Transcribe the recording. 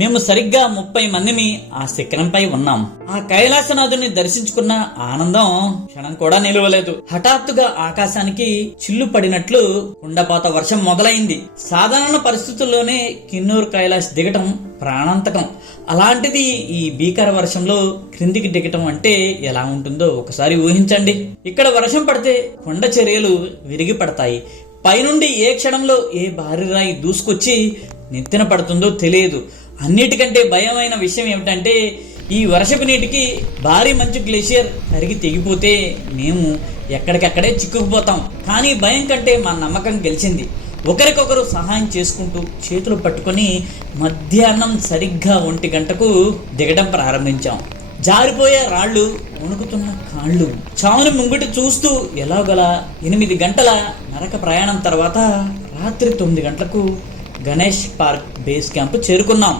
మేము సరిగ్గా 30 మందిని ఆ శిఖరంపై ఉన్నాం. ఆ కైలాసనాథుని దర్శించుకున్న ఆనందం క్షణం కూడా నిలవలేదు. హఠాత్తుగా ఆకాశానికి చిల్లు పడినట్లు కుండపాత వర్షం మొదలైంది. సాధారణ పరిస్థితుల్లోనే కిన్నూరు కైలాస్ దిగటం ప్రాణాంతకం. అలాంటిది ఈ భీకర వర్షంలో క్రిందికి దిగటం అంటే ఎలా ఉంటుందో ఒకసారి ఊహించండి. ఇక్కడ వర్షం పడితే కొండ చర్యలు విరిగి పడతాయి. పైనుండి ఏ క్షణంలో ఏ భారీ రాయి దూసుకొచ్చి నెత్తిన పడుతుందో తెలియదు. అన్నిటికంటే భయమైన విషయం ఏమిటంటే ఈ వర్షపు నీటికి భారీ మంచు గ్లేషియర్ కరిగి తెగిపోతే మేము ఎక్కడికక్కడే చిక్కుకుపోతాం. కానీ భయం కంటే మా నమ్మకం గెలిచింది. ఒకరికొకరు సహాయం చేసుకుంటూ చేతులు పట్టుకొని మధ్యాహ్నం సరిగ్గా 1 గంటకు దిగడం ప్రారంభించాం. జారిపోయే రాళ్లు, వణుకుతున్న కాళ్ళు, చావుని ముంగిటి చూస్తూ ఎలాగలా 8 గంటల నరక ప్రయాణం తర్వాత రాత్రి 9 గంటలకు గణేష్ పార్క్ బేస్ క్యాంప్ చేరుకున్నాం.